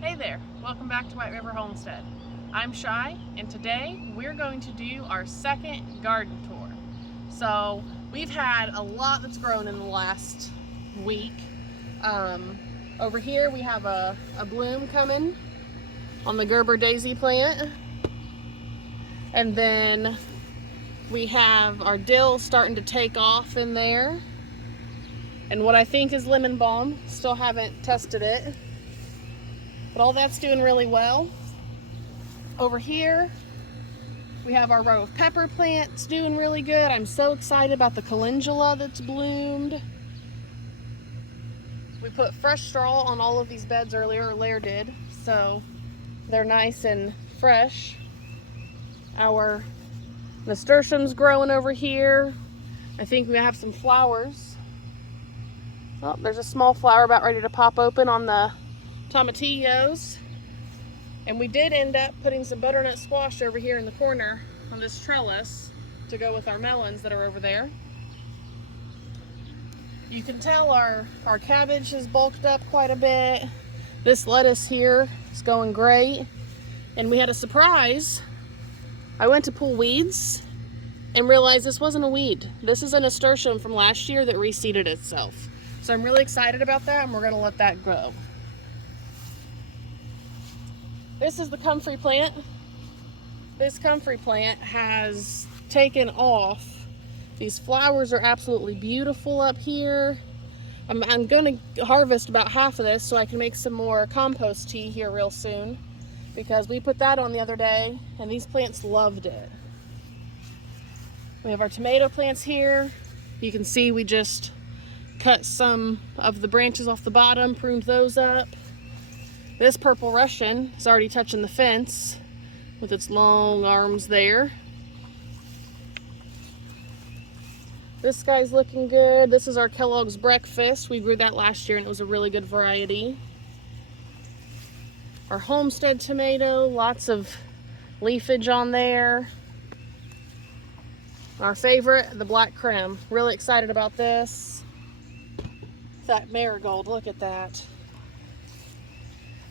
Hey there, welcome back to White River Homestead. I'm Shy, and today we're going to do our second garden tour. So we've had a lot that's grown in the last week. Over here we have a bloom coming on the Gerber daisy plant. And then we have our dill starting to take off in there. And what I think is lemon balm, still haven't tested it. But all that's doing really well. Over here, we have our row of pepper plants doing really good. I'm so excited about the calendula that's bloomed. We put fresh straw on all of these beds earlier, or Lair did, so they're nice and fresh. Our nasturtium's growing over here. I think we have some flowers. Oh, there's a small flower about ready to pop open on the tomatillos. And we did end up putting some butternut squash over here in the corner on this trellis to go with our melons that are over there. You can tell our cabbage has bulked up quite a bit. This lettuce here is going great. And we had a surprise. I went to pull weeds and realized this wasn't a weed. This is a nasturtium from last year that reseeded itself. So I'm really excited about that, and we're gonna let that grow. This is the comfrey plant. This comfrey plant has taken off. These flowers are absolutely beautiful up here. I'm gonna harvest about half of this so I can make some more compost tea here real soon, because we put that on the other day and these plants loved it. We have our tomato plants here. You can see we just cut some of the branches off the bottom, pruned those up. This purple Russian is already touching the fence with its long arms there. This guy's looking good. This is our Kellogg's breakfast. We grew that last year and it was a really good variety. Our homestead tomato, lots of leafage on there. Our favorite, the black creme. Really excited about this. That marigold, look at that.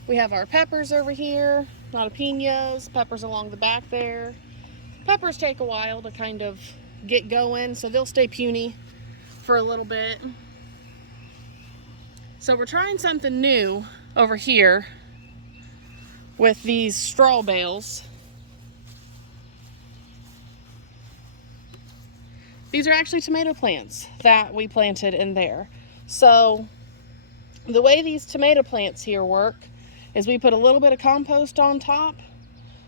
We have our peppers over here, jalapenos, peppers along the back there. Peppers take a while to kind of get going, so they'll stay puny for a little bit. So we're trying something new over here with these straw bales. These are actually tomato plants that we planted in there. So the way these tomato plants here work is we put a little bit of compost on top,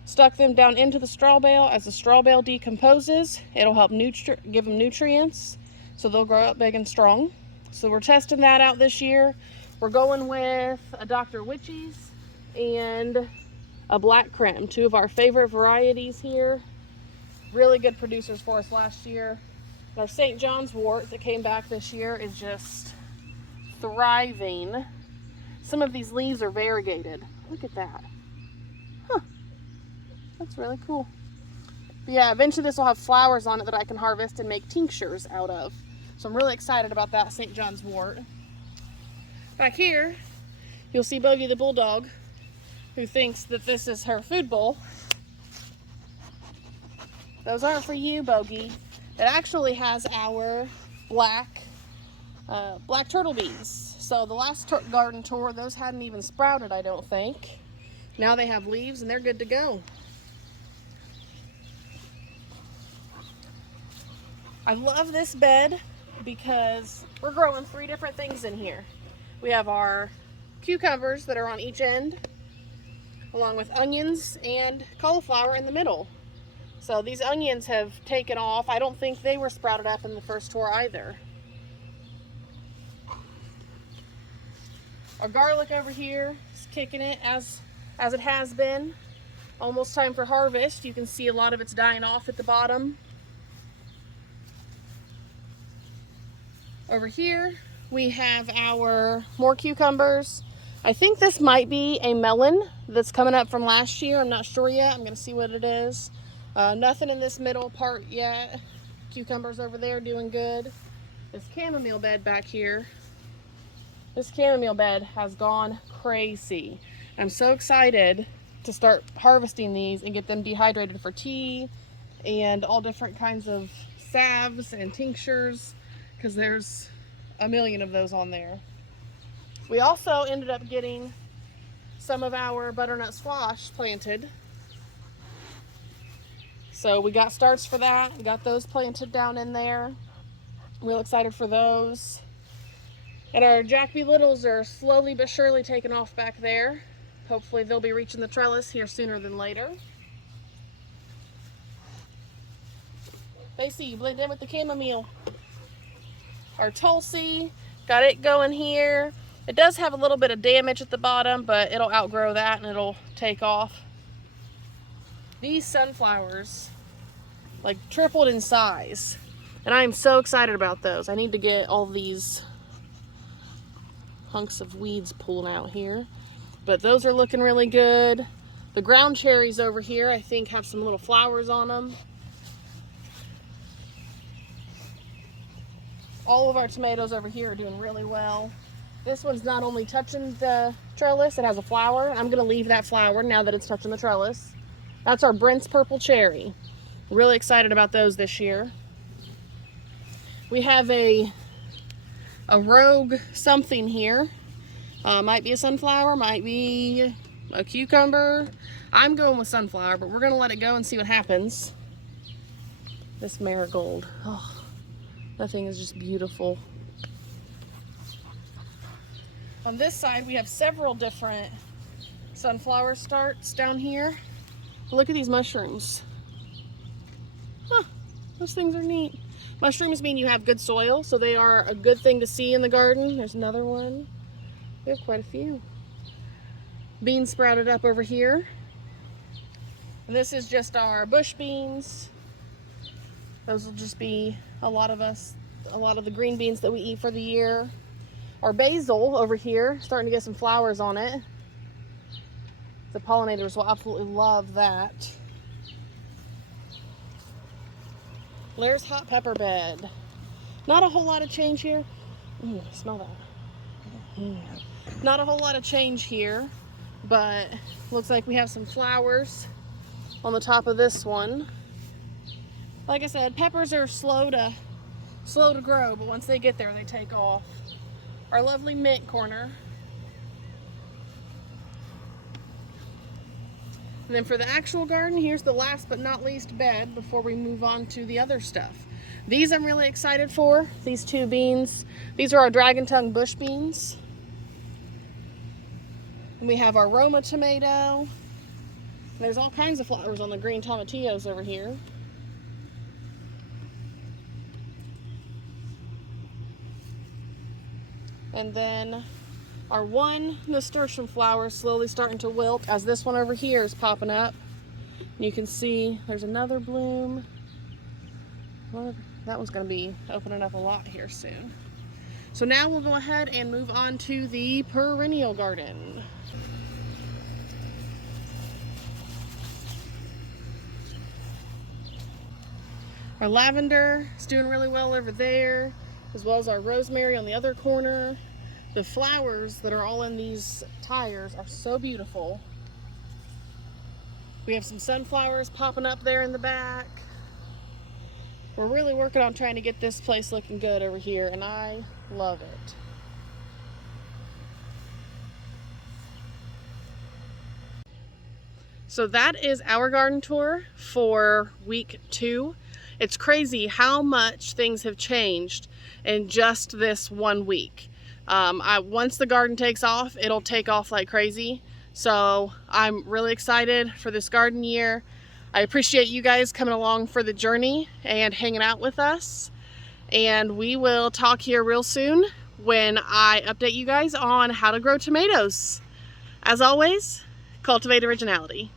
stuck them down into the straw bale. As the straw bale decomposes, it'll help give them nutrients, so they'll grow up big and strong. So we're testing that out this year. We're going with a Dr. Witchy's and a black creme, two of our favorite varieties here. Really good producers for us last year. Our St. John's wort that came back this year is just thriving. Some of these leaves are variegated. Look at that. Huh. That's really cool. But yeah, eventually this will have flowers on it that I can harvest and make tinctures out of. So I'm really excited about that St. John's wort. Back here, you'll see Bogey the bulldog, who thinks that this is her food bowl. Those aren't for you, Bogey. It actually has our black turtle beans. So the last garden tour, those hadn't even sprouted, I don't think. Now they have leaves and they're good to go. I love this bed because we're growing 3 different things in here. We have our cucumbers that are on each end, along with onions and cauliflower in the middle. So these onions have taken off. I don't think they were sprouted up in the first tour either. Our garlic over here is kicking it as it has been. Almost time for harvest. You can see a lot of it's dying off at the bottom. Over here we have our more cucumbers. I think this might be a melon that's coming up from last year. I'm not sure yet. I'm gonna see what it is. Nothing in this middle part yet. Cucumbers over there doing good. This chamomile bed back here, this chamomile bed has gone crazy. I'm so excited to start harvesting these and get them dehydrated for tea and all different kinds of salves and tinctures, because there's a million of those on there. We also ended up getting some of our butternut squash planted. So we got starts for that. We got those planted down in there. Real excited for those. And our Jack B. Littles are slowly but surely taking off back there. Hopefully they'll be reaching the trellis here sooner than later. Basie, you blend in with the chamomile. Our Tulsi, got it going here. It does have a little bit of damage at the bottom, but it'll outgrow that and it'll take off. These sunflowers, like, tripled in size. And I am so excited about those. I need to get all these hunks of weeds pulled out here. But those are looking really good. The ground cherries over here, I think, have some little flowers on them. All of our tomatoes over here are doing really well. This one's not only touching the trellis, it has a flower. I'm gonna leave that flower now that it's touching the trellis. That's our Brent's Purple Cherry. Really excited about those this year. We have a rogue something here. Might be a sunflower, might be a cucumber. I'm going with sunflower, but we're gonna let it go and see what happens. This marigold, oh, that thing is just beautiful. On this side, we have several different sunflower starts down here. Look at these mushrooms. Huh, those things are neat. Mushrooms mean you have good soil, so they are a good thing to see in the garden. There's another one. We have quite a few. Beans sprouted up over here. And this is just our bush beans. Those will just be a lot of the green beans that we eat for the year. Our basil over here, starting to get some flowers on it. The pollinators will absolutely love that. There's hot pepper bed. Not a whole lot of change here. Smell that. Not a whole lot of change here, but looks like we have some flowers on the top of this one. Like I said, peppers are slow to grow, but once they get there, they take off. Our lovely mint corner. And then for the actual garden, here's the last but not least bed before we move on to the other stuff. These I'm really excited for, these two beans. These are our dragon tongue bush beans. And we have our Roma tomato. And there's all kinds of flowers on the green tomatillos over here. And then our one nasturtium flower is slowly starting to wilt as this one over here is popping up. And you can see there's another bloom. Well, that one's going to be opening up a lot here soon. So now we'll go ahead and move on to the perennial garden. Our lavender is doing really well over there, as well as our rosemary on the other corner. The flowers that are all in these tires are so beautiful. We have some sunflowers popping up there in the back. We're really working on trying to get this place looking good over here, and I love it. So that is our garden tour for week 2. It's crazy how much things have changed in just this 1 week. Once the garden takes off, it'll take off like crazy. So I'm really excited for this garden year. I appreciate you guys coming along for the journey and hanging out with us. And we will talk here real soon when I update you guys on how to grow tomatoes. As always, cultivate originality.